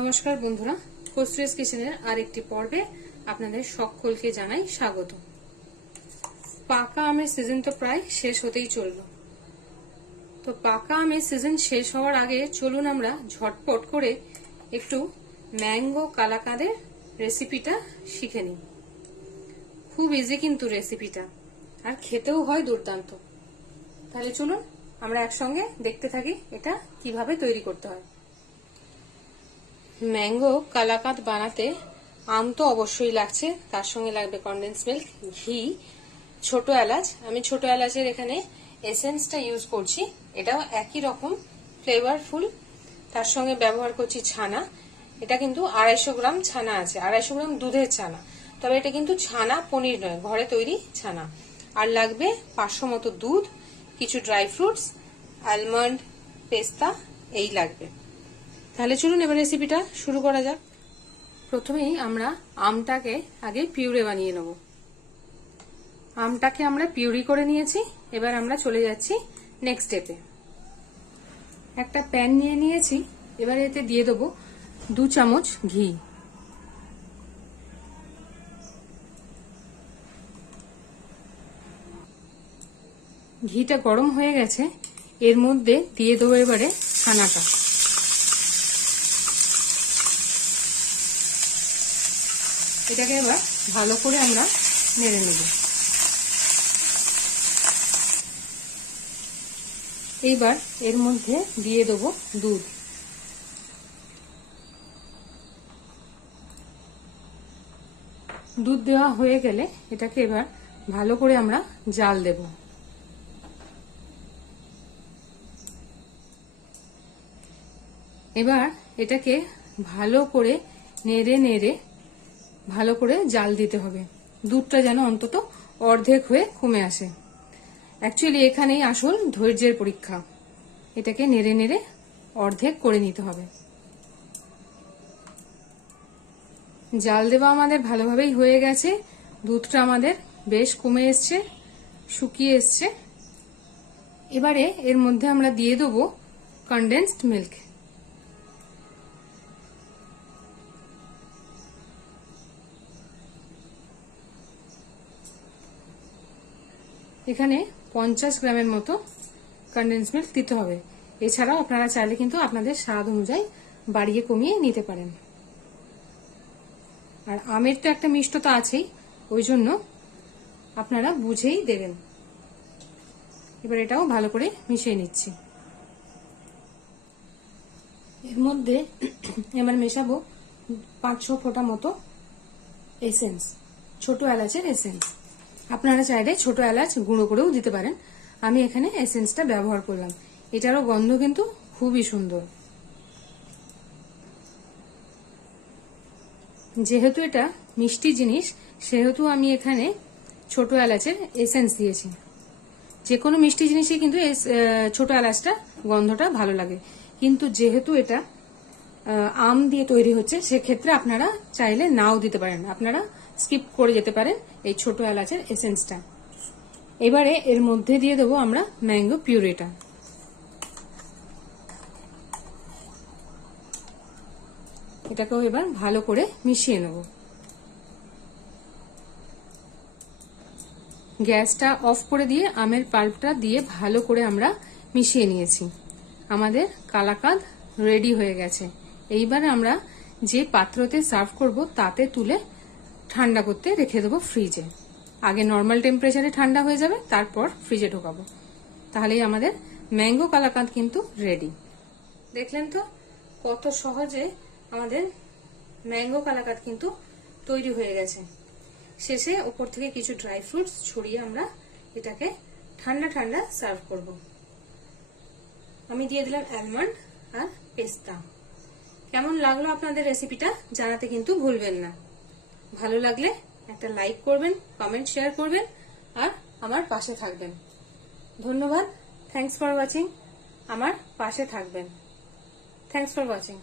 নমস্কার বন্ধুরা কস্তুরেস কিচেনের আরেকটি পর্বে আপনাদের সকলকে জানাই স্বাগত। পাকা আমের সিজন তো প্রায় শেষ হতেই চলল। তো পাকা আমের সিজন শেষ হওয়ার আগে চলুন আমরা ঝটপট করে একটু ম্যাঙ্গো কালাকাদের রেসিপিটা শিখে নিই। খুব ইজি কিন্তু রেসিপিটা আর খেতেও হয় দুর্দান্ত। তাহলে চলুন আমরা একসঙ্গে দেখতে থাকি এটা কীভাবে তৈরি করতে হয়। ম্যাঙ্গো কালাকাত বানাতে আম তো অবশ্যই লাগছে। তার সঙ্গে লাগবে কনডেন্স মিল্ক ঘি, ছোট এলাচ। আমি ছোট এলাচের এখানে এসেন্সটা ইউজ করছি। এটাও একই রকম ফ্লেভারফুল তার সঙ্গে ব্যবহার করছি ছানা। এটা কিন্তু আড়াইশো গ্রাম ছানা আছে। আড়াইশো গ্রাম দুধের ছানা। তবে এটা কিন্তু ছানা পনির নয়, ঘরে তৈরি ছানা। আর লাগবে পাঁচশো মতো দুধ, কিছু ড্রাই ফ্রুটস আলমন্ড পেস্তা, এই লাগবে। তাহলে চলুন এবার রেসিপিটা শুরু করা যাক। প্রথমেই আমরা আমটাকে আগে পিউরে বানিয়ে নেব। আমটাকে আমরা পিউরি করে নিয়েছি, এবার আমরা চলে যাচ্ছি নেক্সট স্টেপে একটা প্যান নিয়ে নিয়েছি, এবার এতে দিয়ে দেবো দু চামচ ঘি। ঘিটা গরম হয়ে গেছে, এর মধ্যে দিয়ে দেবো এবারে ছানাটা। এটাকে এবার ভালো করে আমরা নেড়ে নেব। এইবার এর মধ্যে দিয়ে দেবো দুধ। দুধ দেওয়া হয়ে গেলে এটাকে এবার ভালো করে আমরা জাল দেব। এবার এটাকে ভালো করে নেড়ে নেড়ে ভালো করে জাল দিতে হবে। দুধটা যেন অন্তত অর্ধেক হয়ে কমে আসে। অ্যাকচুয়ালি এখানেই আসল ধৈর্যের পরীক্ষা। এটাকে নেড়ে নেড়ে অর্ধেক করে নিতে হবে। জাল দেওয়া আমাদের ভালোভাবেই হয়ে গেছে। দুধটা আমাদের বেশ কমে এসছে, শুকিয়ে এসছে। এবারে এর মধ্যে আমরা দিয়ে দেবো কনডেন্সড মিল্ক এখানে পঞ্চাশ গ্রামের মতো কনডেন্স মিল্ক দিতে হবে। এছাড়াও আপনারা চাইলে কিন্তু আপনাদের স্বাদ অনুযায়ী বাড়িয়ে কমিয়ে নিতে পারেন। আর আমের তো একটা মিষ্টতা আছেই, ওই জন্য আপনারা বুঝেই দেবেন। এবার এটাও ভালো করে মিশিয়ে নিচ্ছি। এর মধ্যে এবার মেশাবো পাঁচ ছ ফোঁটা মতো এসেন্স ছোট এলাচের এসেন্স আপনারা চাইলে ছোট এলাচ গুঁড়ো করেও দিতে পারেন। আমি এখানে এসেন্সটা ব্যবহার করলাম। এটারও গন্ধ কিন্তু খুবই সুন্দর। যেহেতু এটা মিষ্টি জিনিস, সেহেতু আমি এখানে ছোট এলাচের এসেন্স দিয়েছি। যে কোনো মিষ্টি জিনিসই কিন্তু ছোট এলাচটা গন্ধটা ভালো লাগে। কিন্তু যেহেতু এটা আম দিয়ে তৈরি হচ্ছে, সেক্ষেত্রে আপনারা চাইলে নাও দিতে পারেন। আপনারা স্কিপ করে যেতে পারেন এই ছোট এলাচের এসেন্সটা এবারে এর মধ্যে দিয়ে দেবো আমরা ম্যাঙ্গো পিউরিটা এটাকেও এবার ভালো করে মিশিয়ে নেব। গ্যাসটা অফ করে দিয়ে আমের পাল্পটা দিয়ে ভালো করে আমরা মিশিয়ে নিয়েছি। আমাদের কালাকাদ রেডি হয়ে গেছে। এইবার আমরা যে পাত্রতে সার্ভ করব, তাতে তুলে ঠান্ডা করতে রেখে দেবো ফ্রিজে। আগে নর্মাল টেম্পারেচারে ঠান্ডা হয়ে যাবে, তারপর ফ্রিজে ঢোকাবো। তাহলেই আমাদের ম্যাঙ্গো কালাকাঁদ কিন্তু রেডি দেখলেন তো কত সহজে আমাদের ম্যাঙ্গো কালাকাঁদ কিন্তু তৈরি হয়ে গেছে। শেষে ওপর থেকে কিছু ড্রাই ফ্রুটস ছড়িয়ে আমরা এটাকে ঠান্ডা ঠান্ডা সার্ভ করব। আমি দিয়ে দিলাম অ্যালমন্ড আর পেস্তা। কেমন লাগল আপনাদের রেসিপিটা জানাতে কিন্তু ভুলবেন না। ভালো লাগলে একটা লাইক করবেন কমেন্ট শেয়ার করবেন, আর আমার পাশে থাকবেন। ধন্যবাদ। থ্যাংকস ফর ওয়াচিং আমার পাশে থাকবেন। Thanks for watching